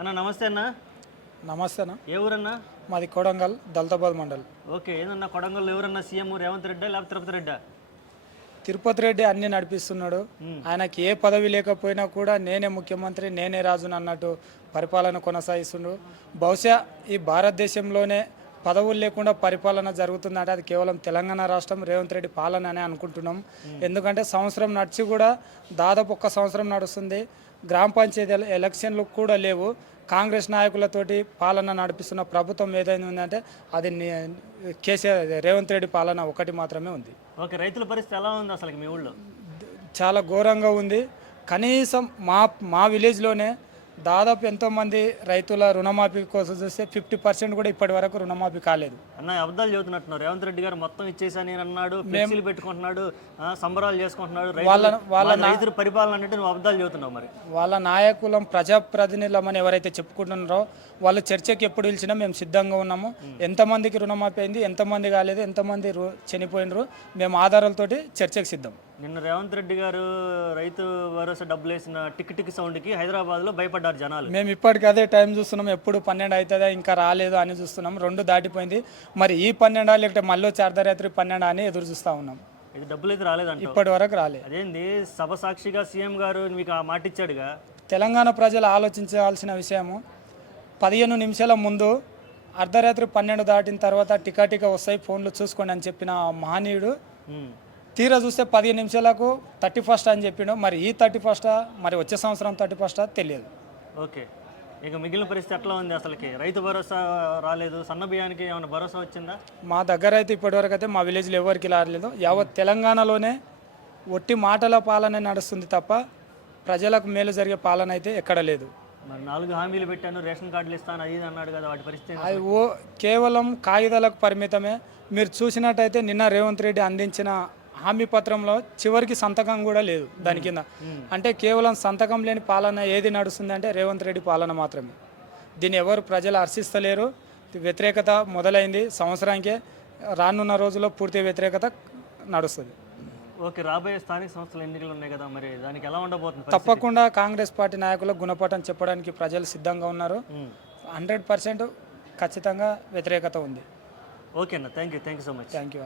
అన్న నమస్తే అన్న. నమస్తే అన్న. ఏ ఊరన్నా? మాది కొడంగల్ దళితాబాద్ మండల్. ఓకే, ఏందన్నా కొడంగల్లో ఎవరన్నా సీఎం రేవంత్ రెడ్డా లేకపోతే తిరుపతి రెడ్డా? తిరుపతి రెడ్డి అన్ని నడిపిస్తున్నాడు. ఆయనకి ఏ పదవి లేకపోయినా కూడా నేనే ముఖ్యమంత్రి, నేనే రాజును అన్నట్టు పరిపాలన కొనసాగిస్తుండు. బహుశా ఈ భారతదేశంలోనే పదవులు లేకుండా పరిపాలన జరుగుతుందంటే అది కేవలం తెలంగాణ రాష్ట్రం రేవంత్ రెడ్డి పాలన అని అనుకుంటున్నాం. ఎందుకంటే సంవత్సరం నడిచి కూడా దాదాపు 1 సంవత్సరం నడుస్తుంది. గ్రామ పంచాయతీ ఎలక్షన్లు కూడా లేవు. కాంగ్రెస్ నాయకులతోటి పాలన నడిపిస్తున్న ప్రభుత్వం ఏదైనా ఉందంటే అది కేసీఆర్ రేవంత్ రెడ్డి పాలన ఒకటి మాత్రమే ఉంది. ఓకే, రైతుల పరిస్థితి ఎలా ఉంది అసలు మీ ఊళ్ళో? చాలా ఘోరంగా ఉంది. కనీసం మా విలేజ్లోనే దాదాపు ఎంతోమంది రైతుల రుణమాఫీ కోసం చూస్తే 50% కూడా ఇప్పటి వరకు రుణమాఫీ కాలేదు. అన్న అబద్ధాలు చెబుతున్నట్టున్నారు. రేవంత్ రెడ్డి గారు మొత్తం ఇచ్చేసాని అన్నాడు, ఫ్లెక్సీలు పెట్టుకుంటున్నాడు, సంబరాలు చేసుకుంటున్నాడు. వాళ్ళ రైతుల పరిపాలన అంటే నువ్వు అబద్ధాలు చెబుతున్నావు. మరి వాళ్ళ నాయకులం ప్రజాప్రతినిధులమని ఎవరైతే చెప్పుకుంటున్నారో వాళ్ళు చర్చకి ఎప్పుడు పిలిచినా మేము సిద్ధంగా ఉన్నాము. ఎంతమందికి రుణమాఫీ అయింది, ఎంతమంది కాలేదు, ఎంతమంది చనిపోయినరు, మేము ఆధారాలతోటి చర్చకి సిద్ధం. నిన్న రేవంత్ రెడ్డి గారు రైతు భరోసా డబ్బులు వేసిన టిక్ టిక్ సౌండ్కి హైదరాబాద్లో భయపడ్డారు జనాలు. మేము ఇప్పటికి అదే టైం చూస్తున్నాం, ఎప్పుడు 12 అవుతుందా ఇంకా రాలేదు అని చూస్తున్నాం. 2 దాటిపోయింది. మరి ఈ 12 లేకపోతే మళ్ళీ అర్ధరాత్రి 12 అని ఎదురు చూస్తూ ఉన్నాం. ఇది డబ్బులు అయితే రాలేదంట, ఇప్పటి వరకు రాలేదు. అదేంది సభ సాక్షిగా సీఎం గారు మీకు ఆ మాట ఇచ్చాడుగా. తెలంగాణ ప్రజలు ఆలోచించాల్సిన విషయము 15 నిమిషాల ముందు అర్ధరాత్రి 12 దాటిన తర్వాత టికా వస్తాయి, ఫోన్లు చూసుకోండి అని చెప్పిన మహనీయుడు తీరా చూస్తే 15 నిమిషాలకు 31st అని చెప్పిండు. మరి ఈ 31st మరి వచ్చే సంవత్సరం 31st తెలియదు. ఓకే, ఇక మిగిలిన పరిస్థితి ఎట్లా ఉంది అసలుకి? రైతు భరోసా రాలేదు, సన్న బియ్యానికి ఏమైనా భరోసా వచ్చిందా? మా దగ్గర అయితే ఇప్పటివరకు అయితే మా విలేజ్లో ఎవరికి రాలేదు. యావత్ తెలంగాణలోనే ఒట్టి మాటల పాలన నడుస్తుంది తప్ప ప్రజలకు మేలు జరిగే పాలన అయితే ఎక్కడ లేదు. మరి 4 హామీలు పెట్టాను, రేషన్ కార్డులు ఇస్తాను అది అన్నాడు కదా, వాటి పరిస్థితి? అది కేవలం కాగితాలకు పరిమితమే. మీరు చూసినట్టయితే నిన్న రేవంత్ రెడ్డి అందించిన హామీ పత్రంలో చివరికి సంతకం కూడా లేదు దాని కింద. అంటే కేవలం సంతకం లేని పాలన ఏది నడుస్తుంది అంటే రేవంత్ రెడ్డి పాలన మాత్రమే. దీన్ని ఎవరు ప్రజలు హర్షిస్తలేరు. వ్యతిరేకత మొదలైంది సంవత్సరానికే, రానున్న రోజుల్లో పూర్తి వ్యతిరేకత నడుస్తుంది. ఓకే, రాబోయే స్థానిక సంస్థల ఎన్నికలు ఉన్నాయి కదా, మరి దానికి ఎలా ఉండబోతుంది? తప్పకుండా కాంగ్రెస్ పార్టీ నాయకులకు గుణపాఠం చెప్పడానికి ప్రజలు సిద్ధంగా ఉన్నారు. 100% ఖచ్చితంగా వ్యతిరేకత ఉంది. ఓకే అన్న, thank you so much. Thank you.